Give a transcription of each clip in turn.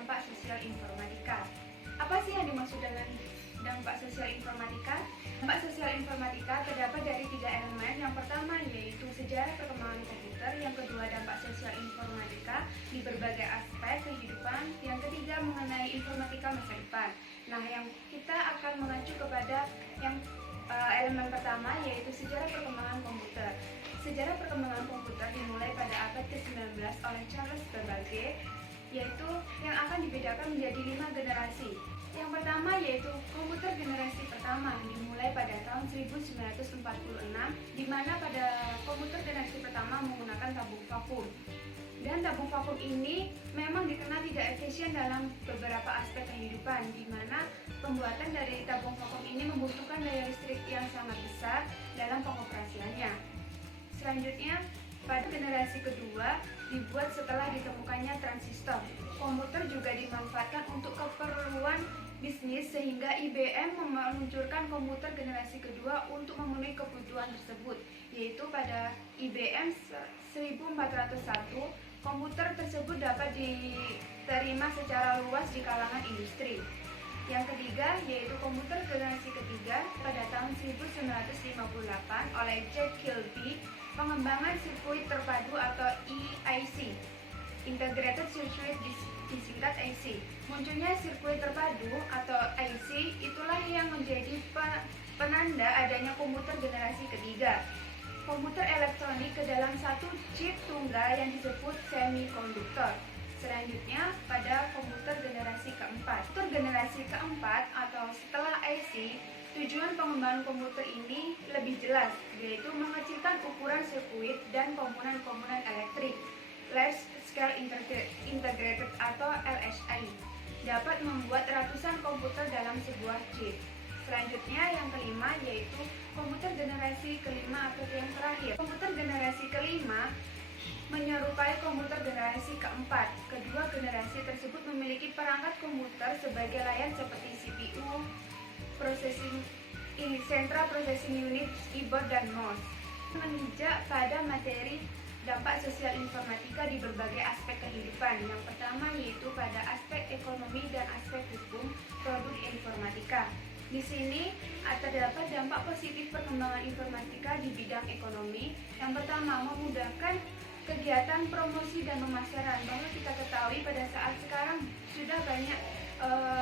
dampak sosial informatika. Apa sih yang dimaksud dengan dampak sosial informatika? Dampak sosial informatika terdapat dari 3 elemen. Yang pertama yaitu sejarah perkembangan komputer, yang kedua dampak sosial informatika di berbagai aspek kehidupan, yang ketiga mengenai informatika masa depan. Nah, yang kita akan mengacu kepada yang elemen pertama yaitu sejarah perkembangan komputer. Sejarah perkembangan komputer dimulai pada abad ke-19 oleh Charles Babbage, yaitu yang akan dibedakan menjadi 5 generasi. Yang pertama yaitu komputer generasi pertama, dimulai pada tahun 1946, di mana pada komputer generasi pertama menggunakan tabung vakum. Dan tabung vakum ini memang dikenal tidak efisien dalam beberapa aspek kehidupan, di mana pembuatan dari tabung vakum ini membutuhkan daya listrik yang sangat besar dalam pengoperasiannya. Selanjutnya, pada generasi kedua dibuat setelah ditemukannya transistor. Komputer juga dimanfaatkan untuk keperluan bisnis sehingga IBM meluncurkan komputer generasi kedua untuk memenuhi kebutuhan tersebut, yaitu pada IBM 1401. Komputer tersebut dapat diterima secara luas di kalangan industri. Yang ketiga yaitu komputer generasi ketiga pada tahun 1958 oleh Jack Kilby, pengembangan sirkuit terpadu atau EIC, Integrated Circuit disingkat IC. Munculnya sirkuit terpadu atau IC itulah yang menjadi penanda adanya komputer generasi ketiga. Komputer elektronik ke dalam satu chip tunggal yang disebut semikonduktor. Selanjutnya pada komputer generasi keempat. Komputer generasi keempat atau setelah IC, tujuan pengembangan komputer ini lebih jelas, yaitu mengecilkan ukuran sirkuit dan komponen-komponen elektrik. Large Scale Integrated atau LSI dapat membuat ratusan komputer dalam sebuah chip. Selanjutnya yang kelima yaitu komputer generasi kelima atau yang terakhir. Komputer generasi kelima menyerupai komputer generasi keempat. Kedua generasi tersebut memiliki perangkat komputer sebagai layar seperti CPU, Central Processing Unit, keyboard, dan mouse. Menginjak pada materi dampak sosial informatika di berbagai aspek kehidupan. Yang pertama yaitu pada aspek ekonomi dan aspek hukum produk informatika. Di sini terdapat dampak positif perkembangan informatika di bidang ekonomi. Yang pertama, memudahkan kegiatan promosi dan pemasaran. Bahwa kita ketahui pada saat sekarang sudah banyak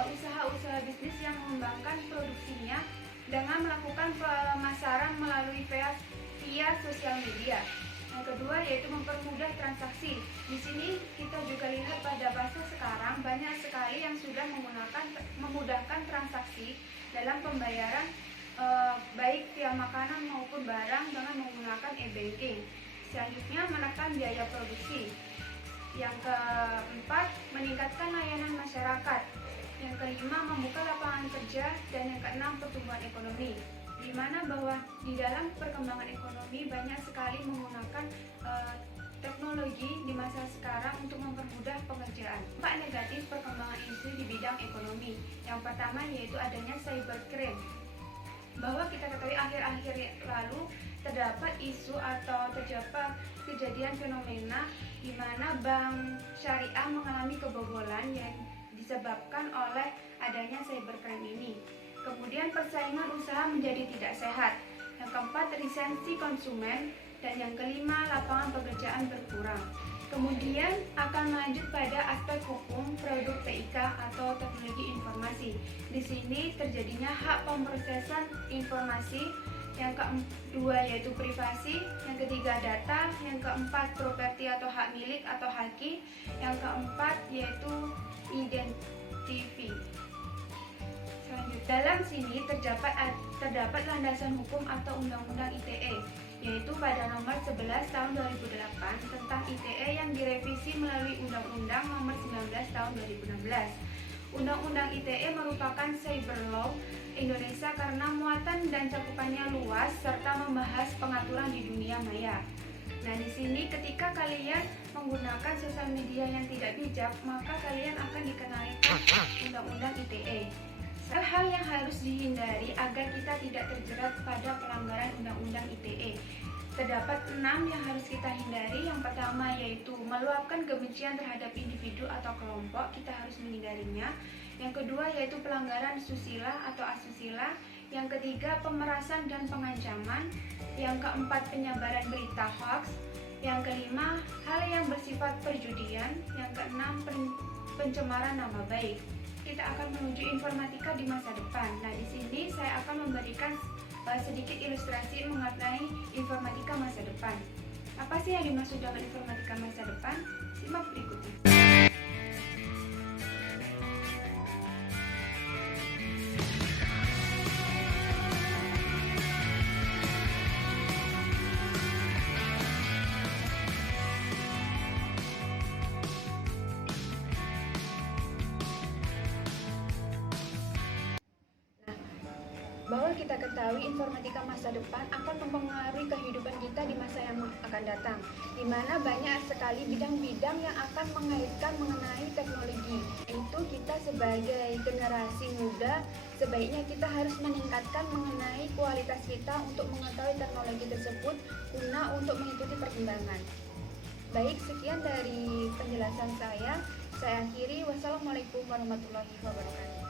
usaha-usaha bisnis yang mengembangkan produksinya dengan melakukan pemasaran melalui via sosial media. Yang kedua yaitu mempermudah transaksi. Di sini kita juga lihat pada masa sekarang banyak sekali yang sudah memudahkan transaksi dalam pembayaran baik via makanan maupun barang dengan menggunakan e-banking. Selanjutnya menekan biaya produksi. Yang keempat meningkatkan layanan masyarakat. Yang kelima membuka lapangan kerja, dan yang keenam pertumbuhan ekonomi. Di mana bahwa di dalam perkembangan ekonomi banyak sekali menggunakan teknologi di masa sekarang untuk mempermudah pekerjaan. Dampak negatif perkembangan industri di bidang ekonomi. Yang pertama yaitu adanya cybercrime. Bahwa kita ketahui akhir-akhir lalu terdapat isu atau terdapat kejadian fenomena di mana bank syariah mengalami kebobolan yang disebabkan oleh adanya cybercrime ini. Kemudian persaingan usaha menjadi tidak sehat. Yang keempat lisensi konsumen, dan yang kelima lapangan pekerjaan berkurang. Kemudian akan lanjut pada aspek hukum produk TIK atau teknologi informasi. Di sini terjadinya hak pemrosesan informasi. Yang kedua yaitu privasi, yang ketiga data, yang keempat properti atau hak milik atau haki, yang keempat yaitu identifi. Selanjutnya dalam sini terdapat landasan hukum atau Undang-Undang ITE, yaitu pada nomor 11 tahun 2008 tentang ITE yang direvisi melalui Undang-Undang nomor 19 tahun 2016. Undang-Undang ITE merupakan cyber law Indonesia karena muatan dan cakupannya luas serta membahas pengaturan di dunia maya. Nah, di sini ketika kalian menggunakan sosial media yang tidak bijak, maka kalian akan dikenakan Undang-Undang ITE. Hal yang harus dihindari agar kita tidak terjerat pada pelanggaran Undang-Undang ITE. Terdapat 6 yang harus kita hindari. Yang pertama yaitu meluapkan kebencian terhadap individu atau kelompok, kita harus menghindarinya. Yang kedua yaitu pelanggaran susila atau asusila. Yang ketiga pemerasan dan pengancaman. Yang keempat penyebaran berita hoax. Yang kelima hal yang bersifat perjudian. Yang keenam pencemaran nama baik. Kita akan menuju informatika di masa depan. Nah, di sini saya akan memberikan sedikit ilustrasi mengenai informatika masa depan. Apa sih yang dimaksud dengan informatika masa depan? Simak berikutnya. Bahwa kita ketahui informatika masa depan akan mempengaruhi kehidupan kita di masa yang akan datang, di mana banyak sekali bidang-bidang yang akan mengaitkan mengenai teknologi. Itu kita sebagai generasi muda, sebaiknya kita harus meningkatkan mengenai kualitas kita untuk mengetahui teknologi tersebut guna untuk mengikuti perkembangan. Baik, sekian dari penjelasan saya akhiri. Wassalamualaikum warahmatullahi wabarakatuh.